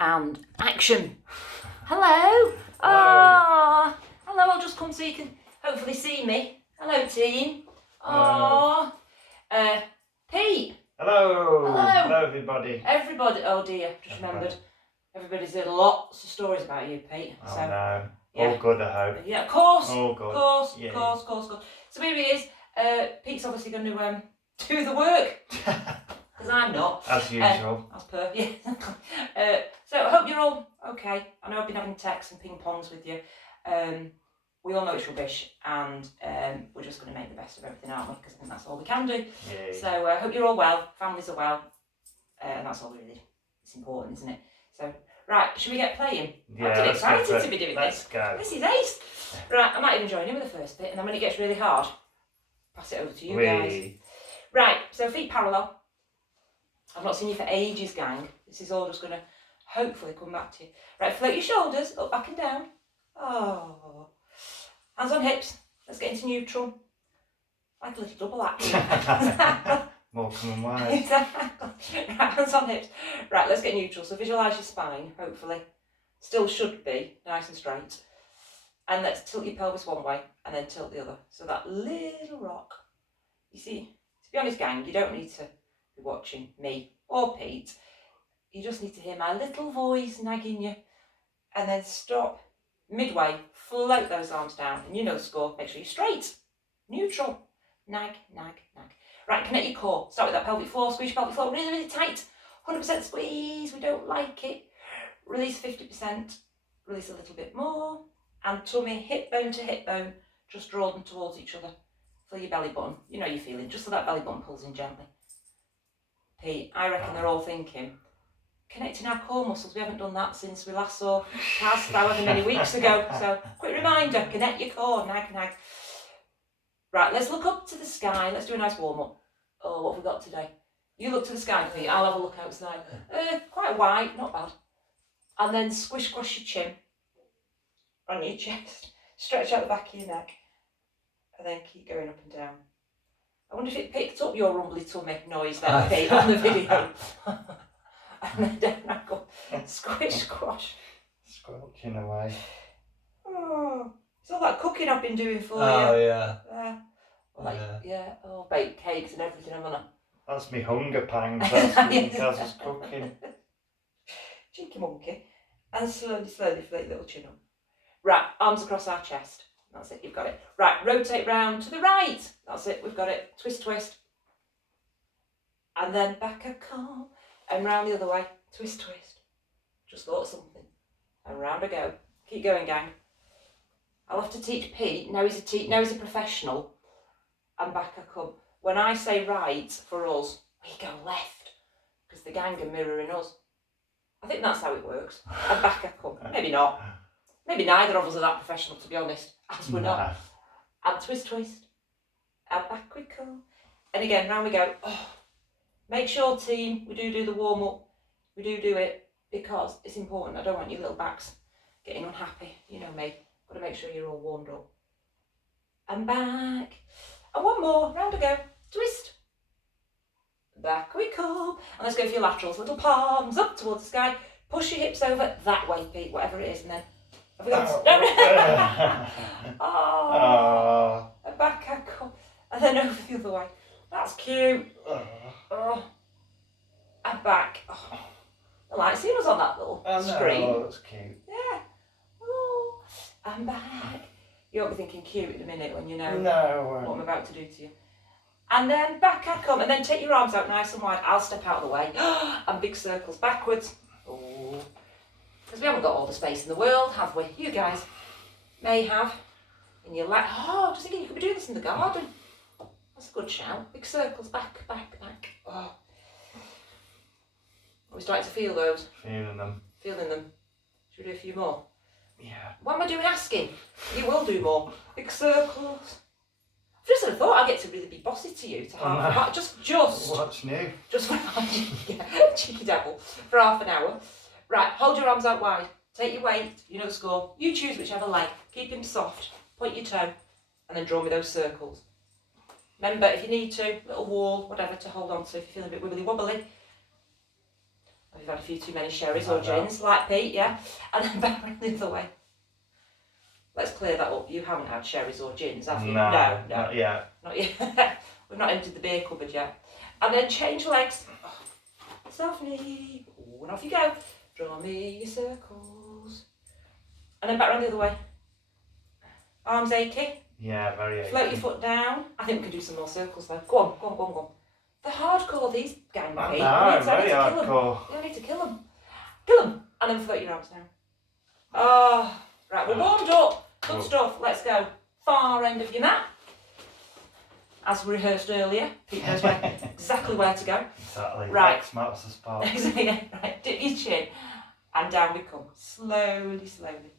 And action. Hello. Oh, hello. I'll just come so you can hopefully see me. Hello, team. Oh, Pete. Hello. Hello. Hello, everybody. Everybody. Oh dear, just remembered. Everybody's heard lots of stories about you, Pete. Oh So, no. yeah. All good, I hope. Yeah, of course. All good. Of course. Yeah. Of course. Of course. Of course. So here he is. Pete's obviously going to do the work because I'm not. As usual. As per, yeah. So I hope you're all okay. I know I've been having texts and ping pongs with you. We all know it's rubbish, and we're just going to make the best of everything, aren't we? Because I think that's all we can do. Yay. So I hope you're all well, families are well, and that's all really it's important, isn't it? So right, should we get playing? Yeah, I'm let's excited go for to it. be doing Let's this. go. This is ace. Right, I might even join in with the first bit, and then when it gets really hard, pass it over to you guys. Right, so feet parallel. I've not seen you for ages, gang. This is all just going to hopefully come back to you. Right, float your shoulders up, back and down. Oh. Hands on hips. Let's get into neutral. Like a little double act. More common wise. Exactly. Right, hands on hips. Right, let's get neutral. So visualise your spine, hopefully. Still should be nice and straight. And let's tilt your pelvis one way and then tilt the other. So that little rock. You see, to be honest, gang, you don't need to be watching me or Pete. You just need to hear my little voice nagging you. And then stop midway, float those arms down, and you know the score. Make sure you're straight, neutral, nag, nag, nag. Right, connect your core. Start with that pelvic floor. Squeeze your pelvic floor really, really tight. 100% squeeze. We don't like it. Release 50%. Release a little bit more. And tummy, hip bone to hip bone. Just draw them towards each other. Feel your belly button. You know you're feeling. Just so that belly button pulls in gently. Pete, I reckon they're all thinking, connecting our core muscles. We haven't done that since we last saw past however many weeks ago. So, quick reminder, connect your core, nag, nag. Right, let's look up to the sky. Let's do a nice warm up. Oh, what have we got today? You look to the sky, Pete. I'll have a look outside. Quite wide, not bad. And then squish across your chin, on your chest. Stretch out the back of your neck. And then keep going up and down. I wonder if it picked up your rumbly tummy noise then, Pete, on the video. And then down I go. Squish, squash. Squelching away. Oh, it's all that cooking I've been doing for you. Oh, yeah. Oh, baked cakes and everything, haven't I? That's me hunger pangs. That's us cooking. Cheeky monkey. And slowly float your little chin up. Right, arms across our chest. That's it, you've got it. Right, rotate round to the right. That's it, we've got it. Twist, twist. And then back a calm. And round the other way. Twist, twist. Just thought of something. And round I go. Keep going, gang. I'll have to teach Pete. Now he's a professional. And back I come. When I say right for us, we go left. Because the gang are mirroring us. I think that's how it works. And back I come. Maybe not. Maybe neither of us are that professional, to be honest. As we're not. And twist, twist. And back we come. And again, round we go. Oh. Make sure, team, we do the warm up. We do it because it's important. I don't want your little backs getting unhappy. You know me. Got to make sure you're all warmed up. And back. And one more. Round we go. Twist. Back we come. And let's go for your laterals. Little palms up towards the sky. Push your hips over that way, Pete, whatever it is. And then. Have we got oh. And back I come. And then over the other way. That's cute. Oh. And back. Oh. I like seeing us on that little screen. Oh, that's cute. Yeah. Oh. And back. You won't be thinking cute in a minute when you know what I'm about to do to you. And then back I come. And then take your arms out nice and wide. I'll step out of the way. And big circles backwards. Oh. Because we haven't got all the space in the world, have we? You guys may have. In your lap. Oh, just thinking you could be doing this in the garden. That's a good shout. Big circles, back, back, back. Oh. Are we starting to feel those? Feeling them. Should we do a few more? Yeah. What am I doing asking? You will do more. Big circles. I've just had a thought I get to really be bossy to you to half just What's new? Just for cheeky devil for half an hour. Right, hold your arms out wide. Take your weight, you know the score. You choose whichever leg. Keep him soft. Point your toe. And then draw me those circles. Remember, if you need to, little wall, whatever to hold on to if you're feeling a bit wibbly wobbly. If you've had a few too many sherries Like or gins, like Pete, yeah. And then back round the other way. Let's clear that up. You haven't had sherries or gins, have you? No, No. not yet. Not yet. We've not emptied the beer cupboard yet. And then change legs. Softly. Ooh, and off you go. Draw me your circles. And then back round the other way. Arms achy. Yeah, very achy. Float your foot down. I think we can do some more circles though. Go on, go on, go on, go on. They're hardcore, these gang I Pete. know, I very need to kill 'em. hardcore. You need to kill them. Kill them. And then float your arms down. Oh, right, we're warmed up. Good Cool. stuff. Let's go. Far end of your mat. As we rehearsed earlier, Pete knows exactly where to go. Exactly. Right. X marks the spot. Right, dip your chin and down we come. Slowly, slowly.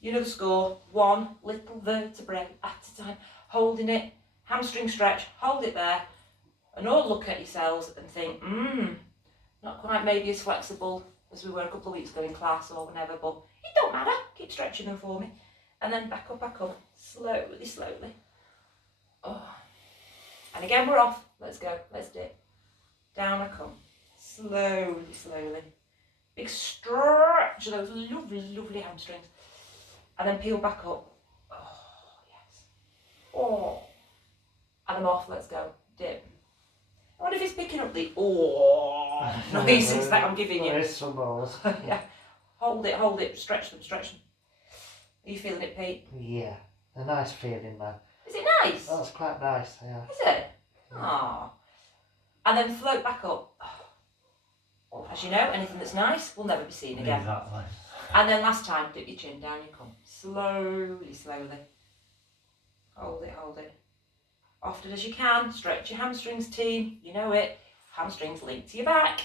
You know the score. One little vertebrae at a time. Holding it. Hamstring stretch. Hold it there. And all look at yourselves and think, not quite maybe as flexible as we were a couple of weeks ago in class or whenever, but it don't matter. Keep stretching them for me. And then back up. Slowly, slowly. Oh. And again we're off. Let's go. Let's dip. Down I come. Slowly, slowly. Big stretch of those lovely, lovely hamstrings. And then peel back up. Oh, yes. Oh. And I'm off. Let's go. Dip. I wonder if it's picking up the noises that I'm giving you. There is some balls. Yeah. Hold it. Stretch them. Are you feeling it, Pete? Yeah, a nice feeling though. Is it nice? That's quite nice, yeah. Is it? Ah. And then float back up. As you know, anything that's nice will never be seen again. Exactly. And then last time, dip your chin, down you come. Slowly, slowly. Hold it. Often as you can, stretch your hamstrings, team. You know it. Hamstrings linked to your back.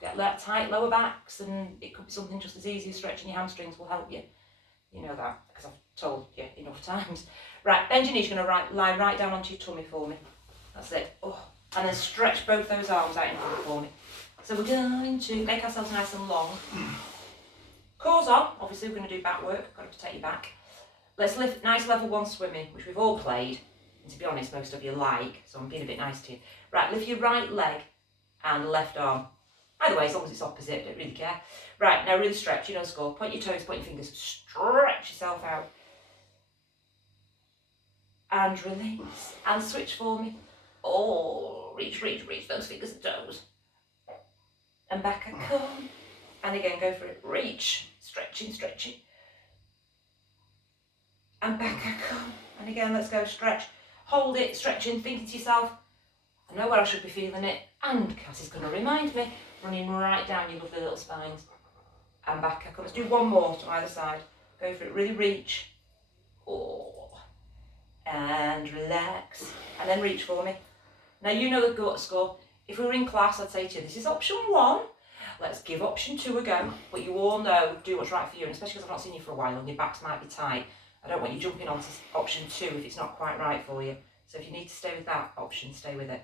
Get that tight lower backs, and it could be something just as easy as stretching your hamstrings will help you. You know that, because I've told you enough times. Right, bend your knees, you're going to lie right down onto your tummy for me. That's it. Oh. And then stretch both those arms out in front for me. So we're going to make ourselves nice and long. Cores on, obviously we're going to do back work, got to protect your back. Let's lift nice level one swimming, which we've all played. And to be honest, most of you like, so I'm being a bit nice to you. Right, lift your right leg and left arm. Either way, as long as it's opposite, don't really care. Right, now really stretch, you know score. Point your toes, point your fingers, stretch yourself out. And release. And switch for me. Oh, reach those fingers and toes. And back I come. And again, go for it. Reach, stretching. And back I come. And again, let's go, stretch. Hold it, stretching, thinking to yourself, I know where I should be feeling it. And Cass is going to remind me. Running right down your lovely little spines. And back I come. Let's do one more to either side. Go for it, really reach. Oh. And relax. And then reach for me. Now you know the gut score. If we were in class, I'd say to you, this is option 1. Let's give option 2 a go. But you all know, do what's right for you. And especially because I've not seen you for a while and your backs might be tight. I don't want you jumping onto option 2 if it's not quite right for you. So if you need to stay with that option, stay with it.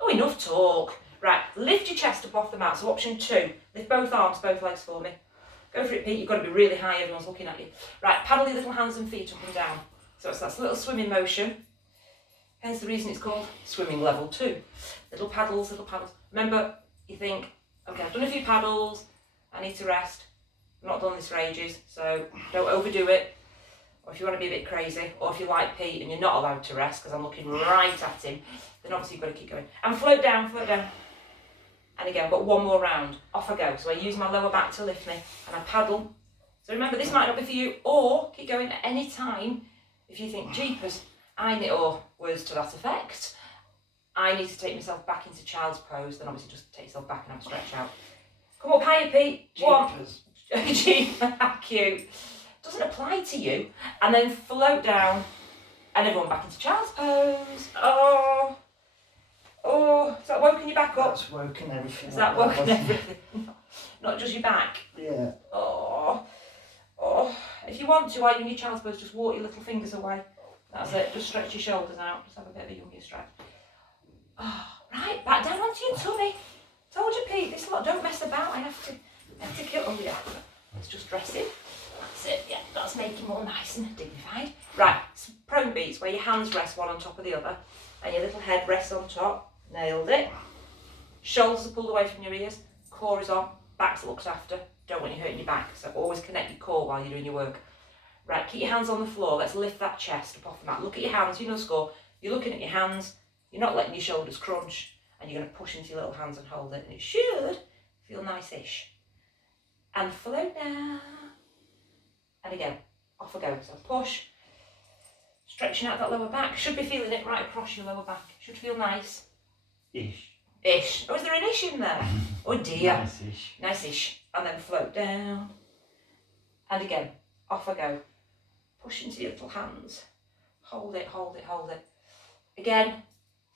Oh, enough talk. Right, lift your chest up off the mat. So option 2, lift both arms, both legs for me. Go for it, Pete. You've got to be really high. Everyone's looking at you. Right, paddle your little hands and feet up and down. So it's that little swimming motion. Hence the reason it's called swimming level 2. Little paddles. Remember, you think, okay, I've done a few paddles. I need to rest. I've not done this for ages, so don't overdo it. Or if you want to be a bit crazy, or if you're like Pete and you're not allowed to rest because I'm looking right at him, then obviously you've got to keep going. And float down. And again, I've got one more round. Off I go. So I use my lower back to lift me and I paddle. So remember, this might not be for you, or keep going at any time if you think, jeepers, or words to that effect, I need to take myself back into child's pose, then obviously just take yourself back and have a stretch out. Come up higher, Pete. Jeepers. Cute. Doesn't apply to you. And then float down and everyone back into child's pose. Oh, is that woken you back up? That's woken everything. Is that woken everything? Not just your back? Yeah. Oh. If you want to, while you're in your child's pose, just walk your little fingers away. That's it. Just stretch your shoulders out. Just have a bit of a younger stretch. Oh, right, back down onto your tummy. Told you, Pete, this lot don't mess about. I have to kill. Oh yeah. It's just dressing. That's it. Yeah, that's making more nice and dignified. Right, prone beats where your hands rest one on top of the other, and your little head rests on top. Nailed it. Shoulders are pulled away from your ears. core is on, back's looked after. Don't want you hurting your back, so always connect your core while you're doing your work. Right, keep your hands on the floor. Let's lift that chest up off the mat. Look at your hands, you know the score. You're looking at your hands, you're not letting your shoulders crunch, and you're going to push into your little hands and hold it, and it should feel nice-ish. And float down. And again, off I go. So push, stretching out that lower back. Should be feeling it right across your lower back. Should feel nice. Ish. Ish. Oh, is there an ish in there? Oh dear. Nice-ish. Nice-ish. And then float down. And again, off I go. Push into your little hands. Hold it, hold it, hold it. Again,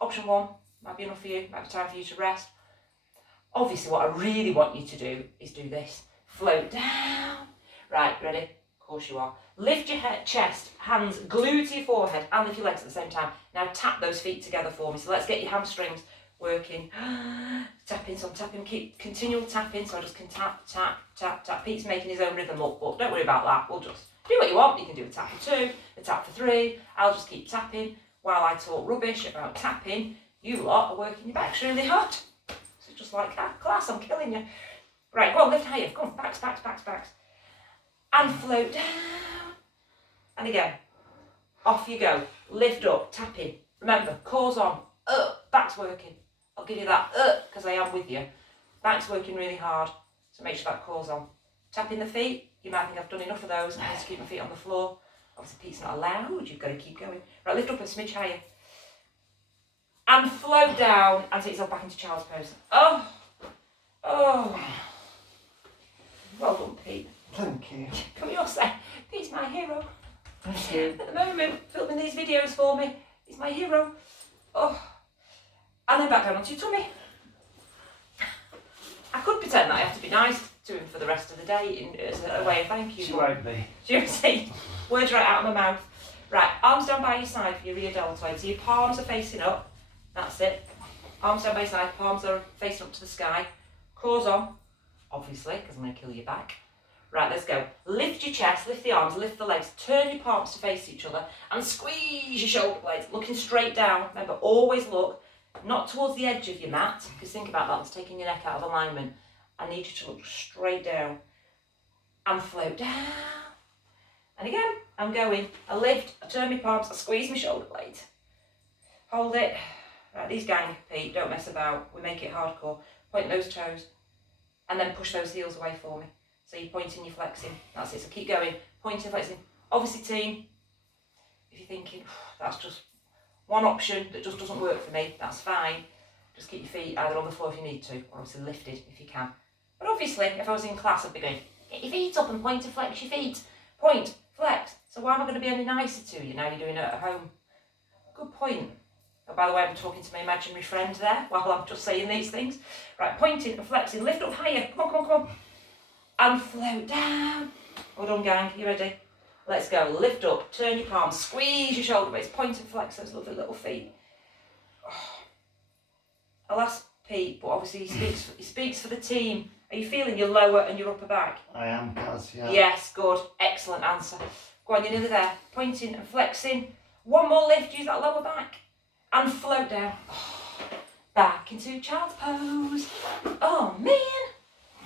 option 1 might be enough for you. Might be time for you to rest. Obviously, what I really want you to do is do this. Float down. Right, ready? Of course you are. Lift your head, chest, hands glued to your forehead and lift your legs at the same time. Now tap those feet together for me. So let's get your hamstrings working. Tapping, so I'm tapping, keep continual tapping. So I just can tap, tap, tap, tap. Pete's making his own rhythm up, but don't worry about that. We'll just do what you want. You can do a tap for 2, a tap for 3. I'll just keep tapping while I talk rubbish about tapping. You lot are working your backs really hard. So just like that. Class, I'm killing you. Right, go on, lift higher. Come on, backs, backs, backs, backs. And float down. And again, off you go. Lift up, tapping. Remember, core's on. Back's working. I'll give you that because I am with you. Back's working really hard, so make sure that core's on. Tapping the feet. You might think I've done enough of those. I need to keep my feet on the floor. Obviously, Pete's not allowed. You've got to keep going. Right, lift up a smidge higher. And float down and take yourself back into child's pose. Oh. Well done, Pete. Thank you. Come your say, Pete's my hero. Thank you. At the moment, filming these videos for me. He's my hero. Oh. And then back down onto your tummy. I could pretend that I have to be nice to him for the rest of the day as a way of thank you. She won't be. Do you see? Words right out of my mouth. Right, arms down by your side for your rear deltoid. So your palms are facing up. That's it. Arms down by your side, palms are facing up to the sky. Core's on, obviously, because I'm going to kill your back. Right, let's go. Lift your chest, lift the arms, lift the legs, turn your palms to face each other and squeeze your shoulder blades, looking straight down. Remember, always look, not towards the edge of your mat, because think about that, it's taking your neck out of alignment. I need you to look straight down and float down. And again, I'm going. I lift, I turn my palms, I squeeze my shoulder blades. Hold it. Right, these gang, Pete, don't mess about. We make it hardcore. Point those toes and then push those heels away for me. So you're pointing, you're flexing. That's it. So keep going. Pointing, flexing. Obviously, team, if you're thinking, that's just one option that just doesn't work for me, that's fine. Just keep your feet either on the floor if you need to, or obviously lifted if you can. But obviously, if I was in class, I'd be going, get your feet up and point and flex your feet. Point, flex. So why am I going to be any nicer to you now you're doing it at home? Good point. Oh, by the way, I'm talking to my imaginary friend there while I'm just saying these things. Right, pointing and flexing. Lift up higher. Come on, come on, come on. And float down. Well done, gang. You ready? Let's go. Lift up. Turn your palms. Squeeze your shoulder blades. Point and flex those lovely little feet. Oh. I'll ask Pete, but obviously he speaks for the team. Are you feeling your lower and your upper back? I am, Kaz, yeah. Yes, good. Excellent answer. Go on, you're nearly there. Pointing and flexing. One more lift. Use that lower back. And float down. Oh, back into child's pose. Oh, man.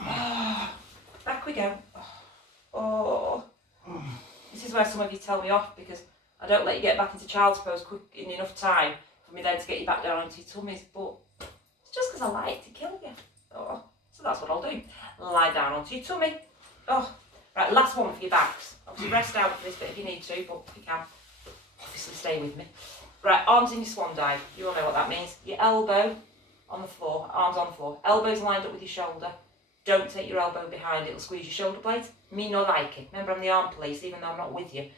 Oh, back we go. Oh. This is where some of you tell me off because I don't let you get back into child's pose quick in enough time for me then to get you back down onto your tummies. But it's just because I like to kill you. Oh, so that's what I'll do. Lie down onto your tummy. Oh, right, last one for your backs. Obviously rest out for this bit if you need to, but if you can, obviously stay with me. Right, arms in your swan dive. You all know what that means. Your elbow on the floor, arms on the floor. Elbows lined up with your shoulder. Don't take your elbow behind, it'll squeeze your shoulder blades. Me no like it. Remember, I'm the arm police, even though I'm not with you.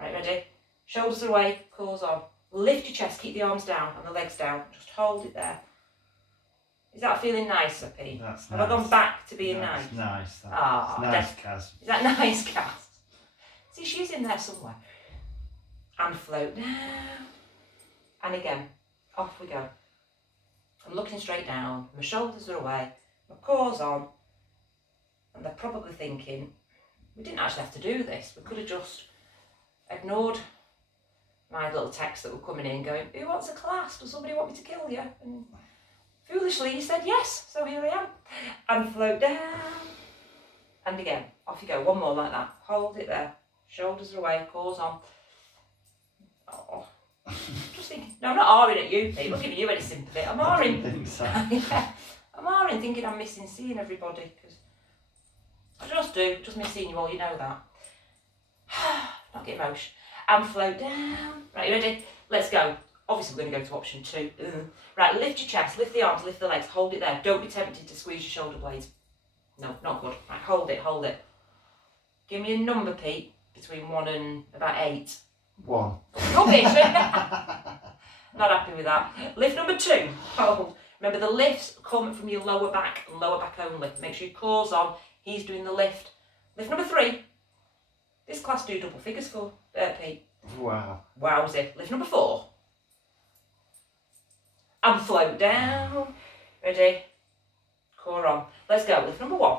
Right, ready? Shoulders are away, core's on. Lift your chest, keep the arms down and the legs down. Just hold it there. Is that feeling nicer, Pete? That's Have nice. I gone back to being That's nice? nice. That's Ah, nice, Kaz. Is that nice, Cass? See, she's in there somewhere. And float down. And again, off we go. I'm looking straight down, my shoulders are away, my core's on, and they're probably thinking, we didn't actually have to do this, we could have just ignored my little texts that were coming in going, who wants a class? Does somebody want me to kill you? And Foolishly, you said yes, so here I am. And float down. And again, off you go. One more like that. Hold it there. Shoulders are away, cores on. Oh. Just thinking, no, I'm not ahhing at you, Pete. I'm not giving you any sympathy. I'm I ahhing. didn't think so. Yeah. I'm ahhing thinking I'm missing seeing everybody. Because I just do. Just miss seeing you all, you know that. Not get emotion. And float down. Right, you ready? Let's go. Obviously, we're going to go to option 2. Right, lift your chest, lift the arms, lift the legs. Hold it there. Don't be tempted to squeeze your shoulder blades. No, not good. Right, hold it, hold it. Give me a number, Pete, between 1 and about 8. 1. Rubbish! Not happy with that. Lift number 2. Hold. Remember, the lifts come from your lower back and lower back only. Make sure your core's on. He's doing the lift. Lift number 3. This class do double figures for Pete. Wow. Wowsy. Lift number 4. And float down. Ready? Core on. Let's go. Lift number 1.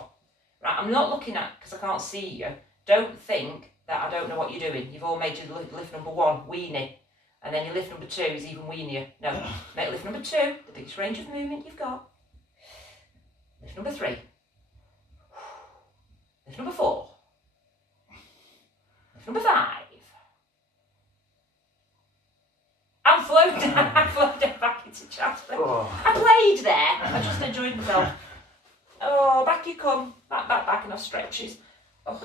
Right, I'm not looking at, because I can't see you. Don't think that I don't know what you're doing. You've all made your lift number 1 weenie. And then your lift number 2 is even weenier. No, make lift number 2 the biggest range of movement you've got. Lift number 3. Lift number 4. Lift number 5. And float down, float down back into child's pose. Oh. I played there. I just enjoyed myself. Oh, back you come. Back, enough stretches. Oh.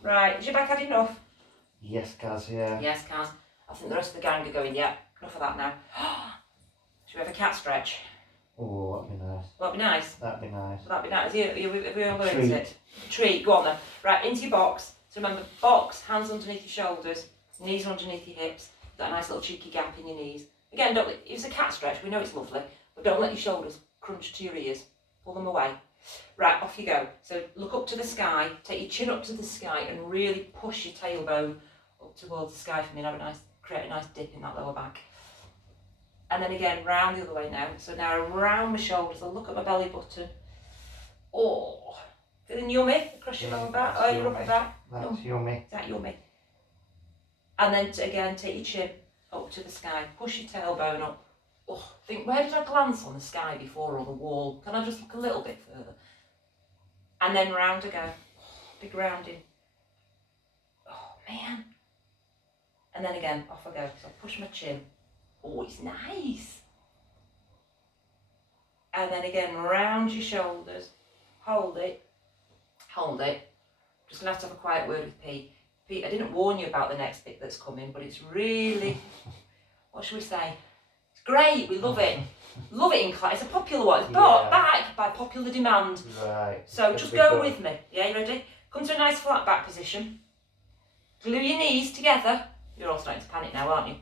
Right, is your back had enough? Yes, Kaz, yeah. Yes, Kaz. I think the rest of the gang are going, yeah, enough of that now. Should we have a cat stretch? Oh, that'd be nice. That'd be nice. That'd be nice. That'd be nice. Have we all learned Treat. it? Treat, go on then. Right, into your box. So remember, box, hands underneath your shoulders, knees underneath your hips. Got a nice little cheeky gap in your knees. Again, don't. If it's a cat stretch, we know it's lovely, but don't let your shoulders crunch to your ears. Pull them away. Right, off you go. So look up to the sky, take your chin up to the sky and really push your tailbone up towards the sky for me and create a nice dip in that lower back. And then again, round the other way now. So now around my shoulders, I'll look at my belly button. Oh, feeling yummy across your lower back, your upper back. That's yummy. Is that yummy? And then again, take your chin up to the sky, push your tailbone up. Oh, think, where did I glance on the sky before or the wall? Can I just look a little bit further? And then round again. Oh, big rounding. Oh, man. And then again, off I go. So I push my chin. Oh, it's nice. And then again, round your shoulders. Hold it. Hold it. Just going to have a quiet word with Pete. Pete, I didn't warn you about the next bit that's coming, but it's really, what should we say? It's great, we love it. Love it in class. It's a popular one. It's brought back by popular demand. Right. So just go with me. Yeah, you ready? Come to a nice flat back position. Glue your knees together. You're all starting to panic now, aren't you?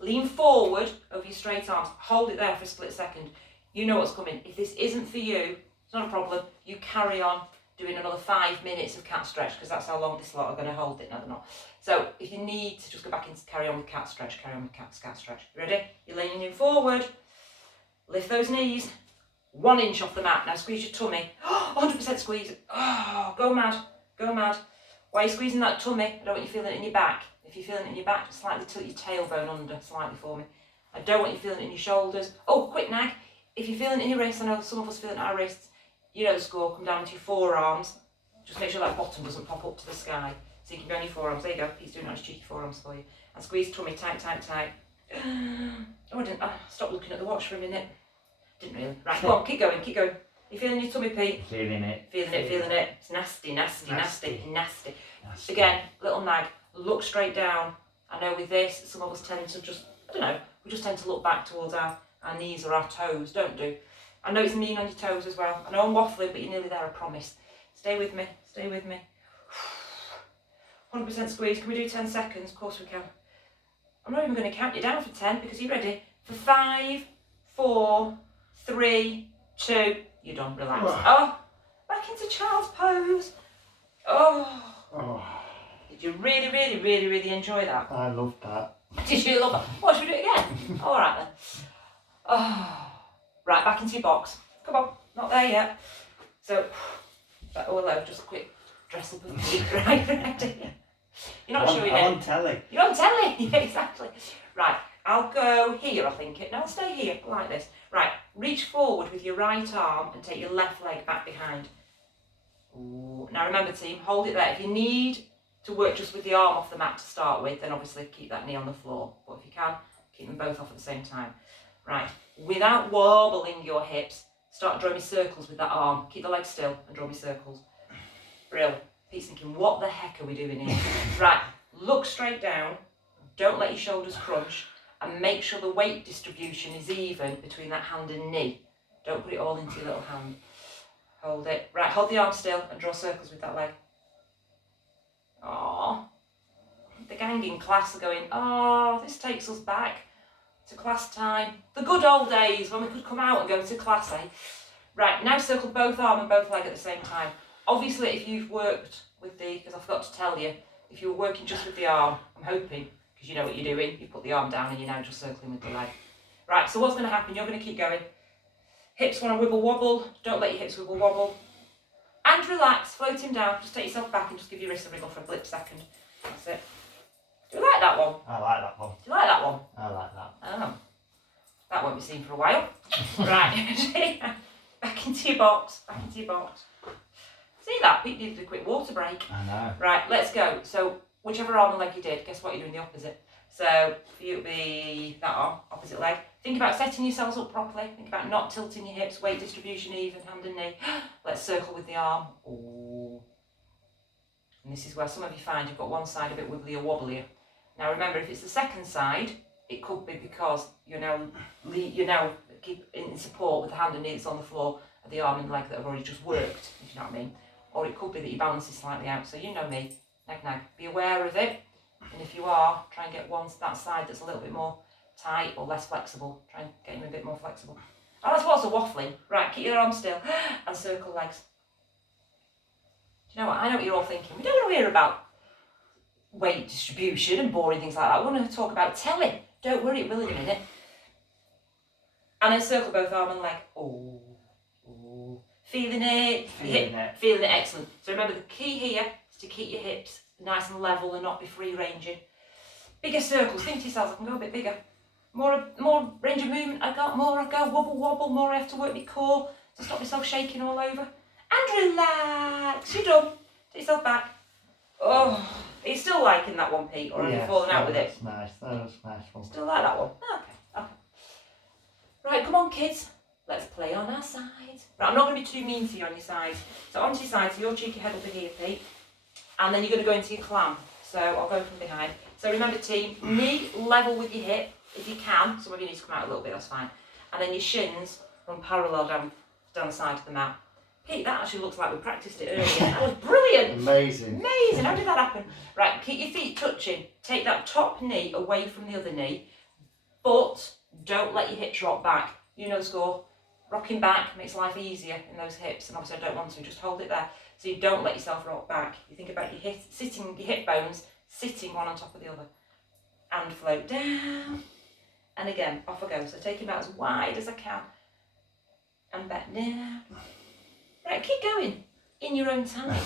Lean forward over your straight arms. Hold it there for a split second. You know what's coming. If this isn't for you, it's not a problem. You carry on doing another 5 minutes of cat stretch because that's how long this lot are going to hold it. No, they're not. So if you need to just go back and carry on with cat stretch, carry on with cat stretch. Ready? You're leaning in forward. Lift those knees. 1 inch off the mat. Now squeeze your tummy. 100% squeeze. Oh, go mad. Go mad. While you're squeezing that tummy, I don't want you feeling it in your back. If you're feeling it in your back, just slightly tilt your tailbone under slightly for me. I don't want you feeling it in your shoulders. Oh, quick nag. If you're feeling it in your wrists, I know some of us feel it in our wrists. You know the score, come down to your forearms. Just make sure that bottom doesn't pop up to the sky. So you can be on your forearms. There you go. He's doing nice cheeky forearms for you. And squeeze tummy tight, tight, tight. Oh, I didn't. Stop looking at the watch for a minute. Didn't really. Right, go on, keep going, keep going. You feeling your tummy, Pete? Feeling it. Feeling it, feeling it. It's nasty, nasty, nasty, Nasty. nasty. Again, little nag. Look straight down. I know with this, some of us tend to just, I don't know, we just tend to look back towards our knees or our toes, don't do. I know it's mean on your toes as well. I know I'm waffling, but you're nearly there, I promise. Stay with me, stay with me. 100% squeeze. Can we do 10 seconds? Of course we can. I'm not even going to count you down for 10 because you're ready. For 5, 4, 3, 2, you're done, relax. Oh, back into child's pose. Oh. Did you really, really, really, really enjoy that? I loved that. Did you love it? What, should we do it again? All right then. Oh. Right, back into your box. Come on, not there yet. So, hello, just a quick dress up of feet, right? You're not showing I'm it. on telly. You're on telly, yeah, exactly. Right, I'll go here, I think. No, I'll stay here, like this. Right, reach forward with your right arm and take your left leg back behind. Ooh. Now remember team, hold it there. If you need to work just with the arm off the mat to start with, then obviously keep that knee on the floor. But if you can, keep them both off at the same time. Right, without wobbling your hips, start drawing me circles with that arm. Keep the leg still and draw me circles. Brill. Pete's thinking, what the heck are we doing here? Right, look straight down. Don't let your shoulders crunch. And make sure the weight distribution is even between that hand and knee. Don't put it all into your little hand. Hold it. Right, hold the arm still and draw circles with that leg. Aww. The gang in class are going, oh, this takes us back to class time. The good old days when we could come out and go to class, eh? Right, now circle both arm and both leg at the same time. Obviously, if you've worked with because I forgot to tell you, if you were working just with the arm, I'm hoping, because you know what you're doing, you've put the arm down and you're now just circling with the leg. Right, so what's going to happen? You're going to keep going. Hips want to wibble wobble. Don't let your hips wibble wobble. And relax, float him down. Just take yourself back and just give your wrist a wriggle for a blip second. That's it. Do you like that one? I like that one. Do you like that one? I like that. Oh. That won't be seen for a while. Right. Back into your box. Back into your box. See that? Pete needed a quick water break. I know. Right, let's go. So, whichever arm and leg you did, guess what? You're doing the opposite. So, for you, it'll be that arm, opposite leg. Think about setting yourselves up properly. Think about not tilting your hips, weight distribution even, hand and knee. Let's circle with the arm. Ooh. And this is where some of you find you've got one side a bit wibbly or wobblier. Now remember, if it's the second side, it could be because you're now keep in support with the hand and knee that's on the floor of the arm and leg that have already just worked, if you know what I mean. Or it could be that your balance is slightly out. So you know me, nag nag. Be aware of it. And if you are, try and get that side that's a little bit more tight or less flexible. Try and get him a bit more flexible. Oh, that's what's a waffling. Right, keep your arms still and circle legs. Do you know what? I know what you're all thinking. We don't want to hear about weight distribution and boring things like that. We want to talk about telly. Don't worry, it will in a minute. And then circle both arm and leg. Oh, oh. Feeling it? Feeling it. Feeling it, excellent. So remember, the key here is to keep your hips nice and level and not be free ranging. Bigger circles. Think to yourselves, I can go a bit bigger. More range of movement I got, more I go wobble wobble, more I have to work my core to stop myself shaking all over. And relax. You're done. Take yourself back. Oh, are you still liking that one, Pete, or have you fallen out with it? That's nice. That was nice one. Still like that one? Okay. Right, come on, kids. Let's play on our sides. Right, I'm not going to be too mean to you on your sides. So onto your side, so your cheeky head will be here, Pete. And then you're going to go into your clam. So I'll go from behind. So remember, team, knee level with your hip, if you can. Some of you need to come out a little bit, that's fine. And then your shins run parallel down the side of the mat. Pete, that actually looks like we practiced it earlier. That was brilliant. Amazing. Amazing. How did that happen? Right, keep your feet touching. Take that top knee away from the other knee, but don't let your hips drop back. You know the score. Rocking back makes life easier in those hips, and obviously I don't want to. Just hold it there, so you don't let yourself rock back. You think about your hip bones sitting one on top of the other, and float down. And again, off I go. So take him out as wide as I can, and back down. Right, keep going in your own time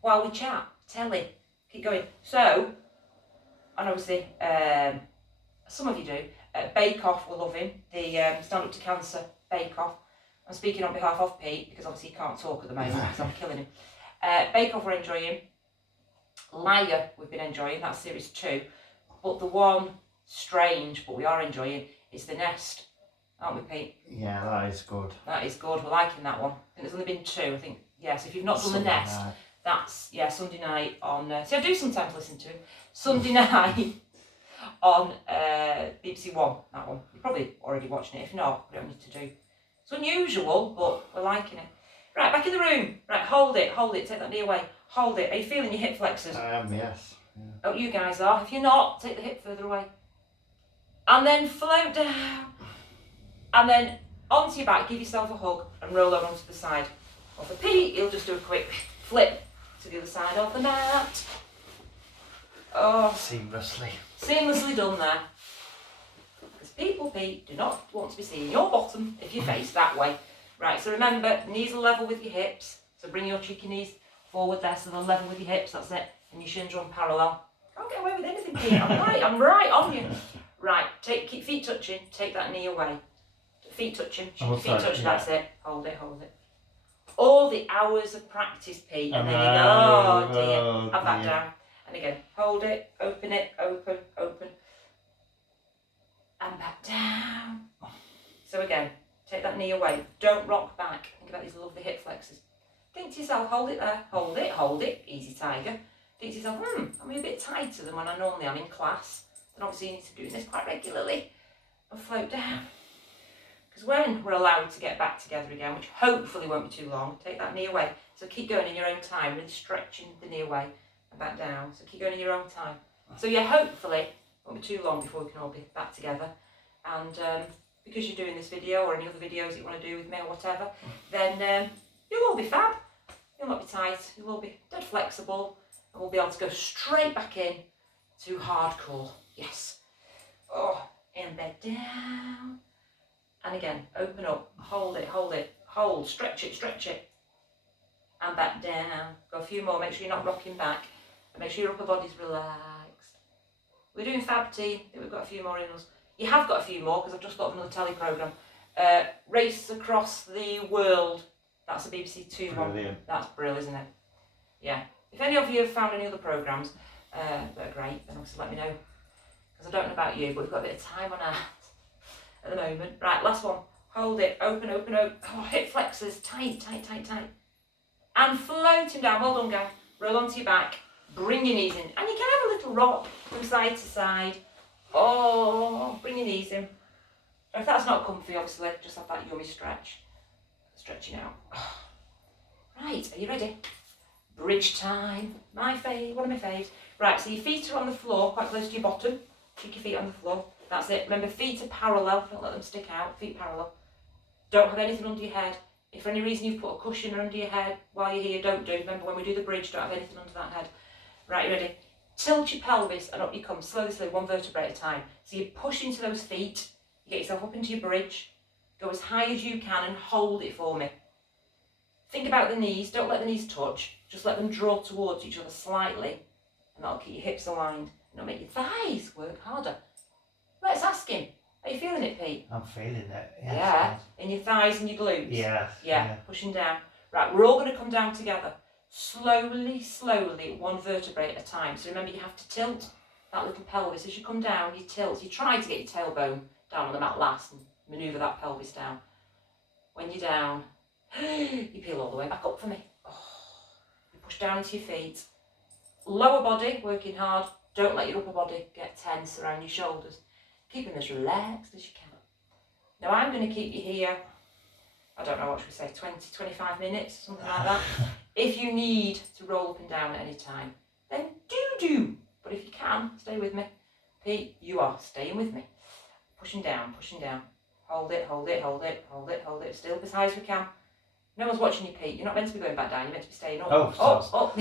while we chat. Telly, keep going. So, and obviously, some of you do. Bake Off, we're loving the Stand Up to Cancer Bake Off. I'm speaking on behalf of Pete because obviously he can't talk at the moment because I'm killing him. Bake Off we're enjoying. Liar we've been enjoying, that's series 2. But the one strange, but we are enjoying, is The Nest. Aren't we, Pete? Yeah, that is good. That is good. We're liking that one. I think there's only been 2. I think, yes, if you've not done The Nest, that's, Sunday night on... see, I do sometimes listen to him. Sunday night on BBC One, that one. You're probably already watching it. If not, we don't need to do. It's unusual, but we're liking it. Right, back in the room. Right, hold it. Take that knee away. Hold it. Are you feeling your hip flexors? I am, yes. Yeah. Oh, you guys are. If you're not, take the hip further away. And then float down. And then onto your back, give yourself a hug and roll over onto the side. Or for Pete, he'll just do a quick flip to the other side of the mat. Oh. Seamlessly done there. Because people, Pete, do not want to be seeing your bottom if you face that way. Right, so remember, knees are level with your hips. So bring your cheeky knees forward there so they're level with your hips, that's it. And your shins run parallel. Can't get away with anything, Pete. I'm right on you. Right, keep feet touching, take that knee away. feet touching. Oh, Feet sorry, touch, yeah. that's it. Hold it, hold it. All the hours of practice, Pete, and then you go, oh dear, and back down. And again, hold it, open, open, and back down. So again, take that knee away. Don't rock back. Think about these lovely hip flexors. Think to yourself, hold it there, hold it, easy tiger. Think to yourself, I'm a bit tighter than when I normally am in class. Then obviously you need to be doing this quite regularly. And float down. Because when we're allowed to get back together again, which hopefully won't be too long, take that knee away. So keep going in your own time, really stretching the knee away and back down. So keep going in your own time. So yeah, hopefully it won't be too long before we can all be back together. And because you're doing this video or any other videos that you want to do with me or whatever, then you'll all be fab. You'll not be tight, you'll all be dead flexible, and we'll be able to go straight back in to hardcore. Yes. Oh, and back down. And again, open up, hold it, hold, stretch it. And back down. Go a few more, make sure you're not rocking back. And make sure your upper body's relaxed. We're doing Fab Team, I think we've got a few more in us. You have got a few more, because I've just thought of another telly programme. Race Across the World. That's a BBC Two one. Brilliant. That's brilliant, isn't it? Yeah. If any of you have found any other programmes that are great, then obviously let me know. Because I don't know about you, but we've got a bit of time on our hands at the moment. Right, last one. Hold it. Open. Oh, hip flexors. Tight. And float him down. Well done, guys. Roll onto your back. Bring your knees in. And you can have a little rock from side to side. Oh, bring your knees in. If that's not comfy, obviously, just have that yummy stretch. Stretching out. Right, are you ready? Bridge time. My fave, one of my faves. Right, so your feet are on the floor, quite close to your bottom. Keep your feet on the floor. That's it. Remember, feet are parallel. Don't let them stick out. Feet parallel. Don't have anything under your head. If for any reason you've put a cushion under your head while you're here, don't do. Remember, when we do the bridge, don't have anything under that head. Right, you ready? Tilt your pelvis and up you come. Slowly, one vertebrae at a time. So you push into those feet. You get yourself up into your bridge. Go as high as you can and hold it for me. Think about the knees. Don't let the knees touch. Just let them draw towards each other slightly. And that'll keep your hips aligned. And it'll make your thighs work harder. Let's ask him. Are you feeling it, Pete? I'm feeling it. Yes, Yeah. In your thighs and your glutes? Yes. Yeah. Pushing down. Right, we're all going to come down together. Slowly, one vertebrae at a time. So remember, you have to tilt that little pelvis. As you come down, you tilt. You try to get your tailbone down on the mat last and manoeuvre that pelvis down. When you're down, you peel all the way back up for me. Oh, you push down into your feet. Lower body, working hard. Don't let your upper body get tense around your shoulders. Keep them as relaxed as you can. Now I'm going to keep you here, I don't know what should we say, 20, 25 minutes, something like that. If you need to roll up and down at any time, then do. But if you can, stay with me. Pete, you are staying with me. Pushing down. Hold it. Still as high as we can. No one's watching you, Pete. You're not meant to be going back down. You're meant to be staying up. Oh.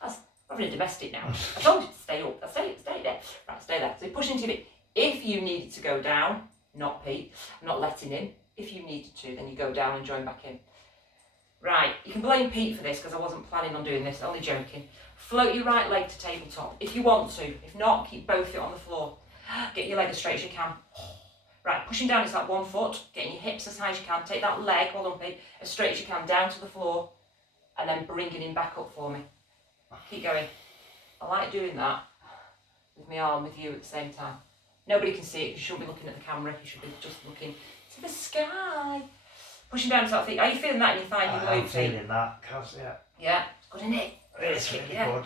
That's probably domestic now. I told you to stay up. Stay there. Right, stay there. So you push into it. If you needed to go down, not Pete, I'm not letting him. If you needed to, then you go down and join back in. Right, you can blame Pete for this because I wasn't planning on doing this, only joking. Float your right leg to tabletop if you want to. If not, keep both feet on the floor. Get your leg as straight as you can. Right, pushing down is that 1 foot, getting your hips as high as you can. Take that leg, hold on Pete, as straight as you can, down to the floor, and then bringing him back up for me. Keep going. I like doing that with my arm with you at the same time. Nobody can see it because you shouldn't be looking at the camera, you should be just looking to the sky. Pushing down to that feet. Are you feeling that in your thigh and your glutes? I'm feeling that, cause Yeah, it's good, isn't it? it's really good.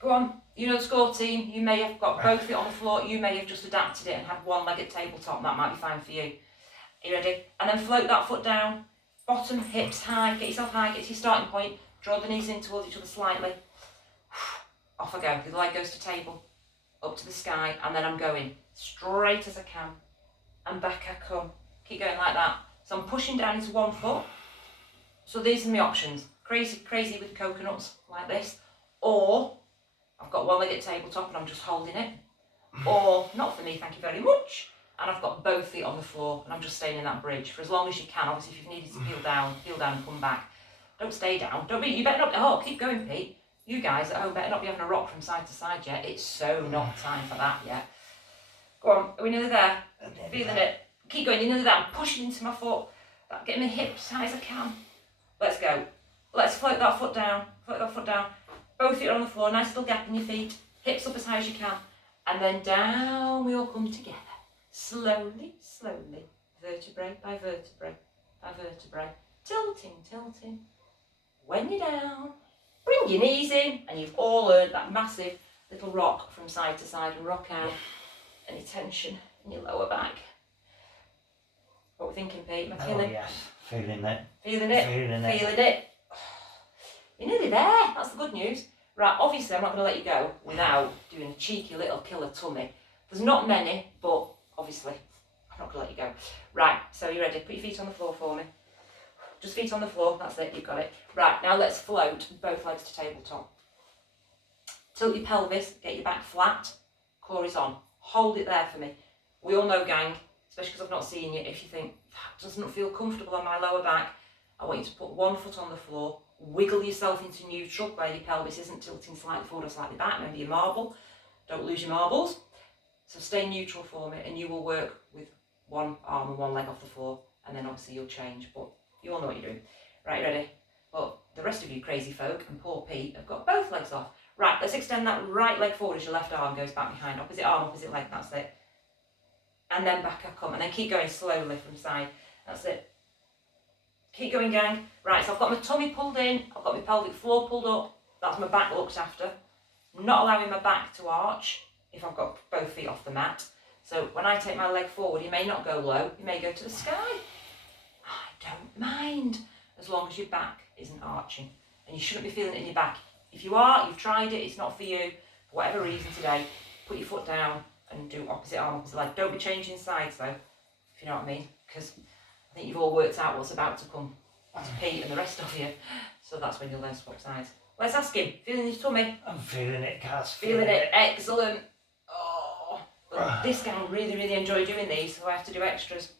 Go on, you know the score team, you may have got both feet on the floor, you may have just adapted it and had one leg at tabletop, that might be fine for you. Are you ready? And then float that foot down, bottom, hips high, get yourself high, get to your starting point, draw the knees in towards each other slightly. Off I go, the leg goes to table, up to the sky, and then I'm going straight as I can, and back I come. Keep going like that. So I'm pushing down into 1 foot. So these are my options. Crazy with coconuts, like this. Or, I've got one leg at tabletop and I'm just holding it. Or, not for me, thank you very much. And I've got both feet on the floor and I'm just staying in that bridge for as long as you can. Obviously, if you've needed to peel down and come back. Don't stay down. You better not, keep going, Pete. You guys at home better not be having a rock from side to side yet. It's so not time for that yet. Go on, are we nearly there? Feeling it. Keep going, you're nearly there. I'm pushing into my foot. Getting my hips as high as I can. Let's go. Let's float that foot down. Float that foot down. Both feet are on the floor. Nice little gap in your feet. Hips up as high as you can. And then down we all come together. Slowly, slowly. Vertebrae by vertebrae by vertebrae. Tilting, tilting. When you're down, bring your knees in. And you've all earned that massive little rock from side to side and rock out any tension in your lower back. What we're thinking, Pete? Am I feeling? Oh yes, feeling it. Feeling it? Feeling it. Feeling it. You're nearly there. That's the good news. Right, obviously I'm not going to let you go without doing a cheeky little killer tummy. There's not many, but obviously I'm not going to let you go. Right, so you ready? Put your feet on the floor for me. Just feet on the floor. That's it. You've got it. Right, now let's float both legs to tabletop. Tilt your pelvis. Get your back flat. Core is on. Hold it there for me. We all know, gang, especially because I've not seen you, if you think, that doesn't feel comfortable on my lower back, I want you to put one foot on the floor, wiggle yourself into neutral where your pelvis isn't tilting slightly forward or slightly back, maybe a marble. Don't lose your marbles. So stay neutral for me and you will work with one arm and one leg off the floor and then obviously you'll change, but you all know what you're doing. Right, ready? But the rest of you crazy folk and poor Pete have got both legs off. Right, let's extend that right leg forward as your left arm goes back behind. Opposite arm, opposite leg, that's it. And then back I come, and then keep going slowly from side. That's it. Keep going, gang. Right, so I've got my tummy pulled in, I've got my pelvic floor pulled up. That's my back looked after. Not allowing my back to arch if I've got both feet off the mat. So when I take my leg forward, you may not go low, you may go to the sky. I don't mind, as long as your back isn't arching. And you shouldn't be feeling it in your back. If you are, you've tried it, it's not for you, for whatever reason today, put your foot down and do opposite arm, opposite leg. Don't be changing sides though, if you know what I mean, because I think you've all worked out what's about to come to Pete and the rest of you. So that's when you'll then swap sides. Let's ask him, feeling his tummy? I'm feeling it, Kaz. Feeling it, excellent. Oh, well, this guy really, really enjoy doing these, so I have to do extras.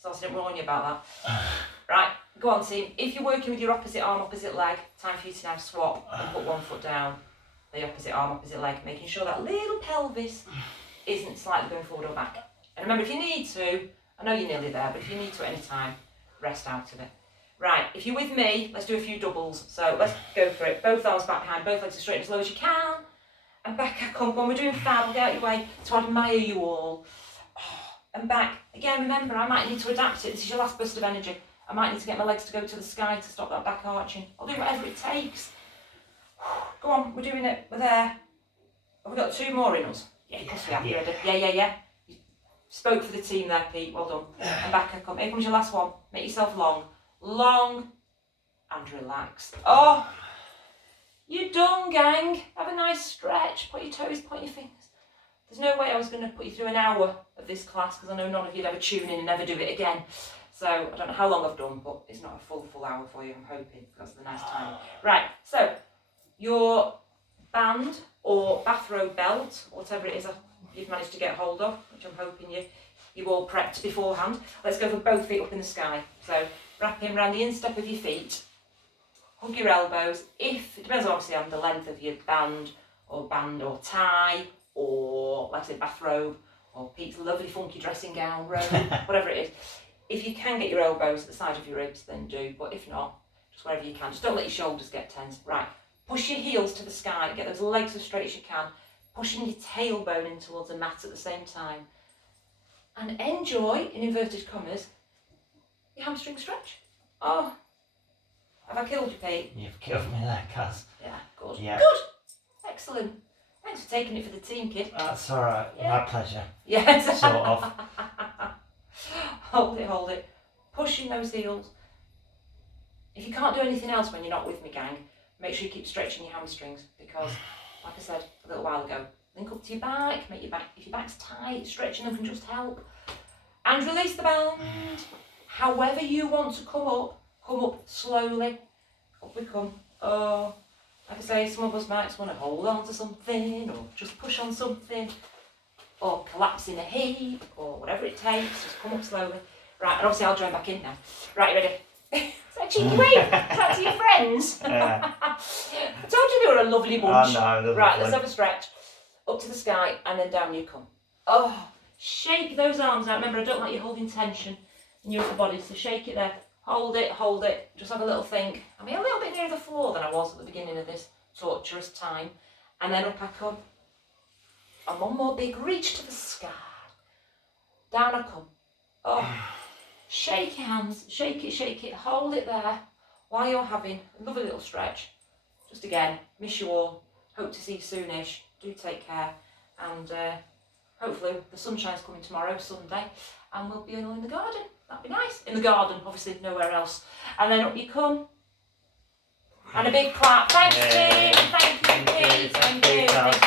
So I didn't warn you about that. Right, go on team. If you're working with your opposite arm, opposite leg, time for you to now swap and put one foot down, the opposite arm, opposite leg, making sure that little pelvis isn't slightly going forward or back. And remember, if you need to, I know you're nearly there, but if you need to at any time, rest out of it. Right, if you're with me, let's do a few doubles. So let's go for it. Both arms back behind, both legs as straight and as low as you can. And back I come. When we're doing fab, get out your way to admire you all. And back. Again, remember, I might need to adapt it. This is your last burst of energy. I might need to get my legs to go to the sky to stop that back arching. I'll do whatever it takes. Go on, we're doing it. We're there. Have we got two more in us? Yeah, of course we have. You ready? Yeah. You spoke for the team there, Pete. Well done. And back I come. Here comes your last one. Make yourself long. Long and relax. Oh, you're done, gang. Have a nice stretch. Point your toes, point your fingers. There's no way I was going to put you through an hour of this class because I know none of you'd ever tune in and never do it again. So I don't know how long I've done, but it's not a full hour for you, I'm hoping. That's the nice time. Right, so your band or bathrobe belt, whatever it is you've managed to get hold of, which I'm hoping you all prepped beforehand. Let's go for both feet up in the sky. So wrap him around the instep of your feet. Hug your elbows. It depends obviously on the length of your band or tie, or like I said, bathrobe, or Pete's lovely funky dressing gown robe, whatever it is. If you can get your elbows at the side of your ribs, then do, but if not, just wherever you can. Just don't let your shoulders get tense. Right, push your heels to the sky, get those legs as straight as you can, pushing your tailbone in towards the mat at the same time. And enjoy, in inverted commas, your hamstring stretch. Oh, have I killed you, Pete? You've killed me there, Kaz. Yeah, good. Yeah. Good. Excellent. Thanks for taking it for the team, kid. That's alright. Yeah. My pleasure. Yes. Sort of. Hold it. Pushing those heels. If you can't do anything else when you're not with me, gang, make sure you keep stretching your hamstrings because, like I said a little while ago, link up to your back, if your back's tight, stretching them can just help. And release the band. However you want to come up slowly. Up we come. Oh, like I say, some of us might just want to hold on to something or just push on something or collapse in a heap or whatever it takes. Just come up slowly. Right, and obviously I'll join back in now. Right, you ready? Is that a cheeky wave? Is that to your friends? Yeah. I told you they were a lovely bunch. Oh no, they're Right, lovely. let's have a stretch. Up to the sky and then down you come. Oh, Shake those arms out. Remember, I don't like you holding tension in your upper body, so shake it there. Hold it. Just have a little think. I'm a little bit nearer the floor than I was at the beginning of this torturous time. And then up I come. And one more big reach to the sky. Down I come. Oh, shake your hands. Shake it. Hold it there while you're having a lovely little stretch. Just again, miss you all. Hope to see you soonish. Do take care. And hopefully the sunshine's coming tomorrow, Sunday. And we'll be all in the garden. That'd be nice. In the garden, obviously, nowhere else. And then up you come. And a big clap. Thanks, Yay. Tim. Thank you, Pete. Thank you. Thanks,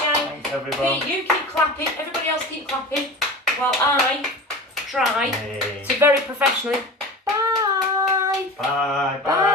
Jan. Thanks, everyone. Pete, you keep clapping. Everybody else keep clapping. While I try Yay. to very professionally. Bye. Bye. Bye.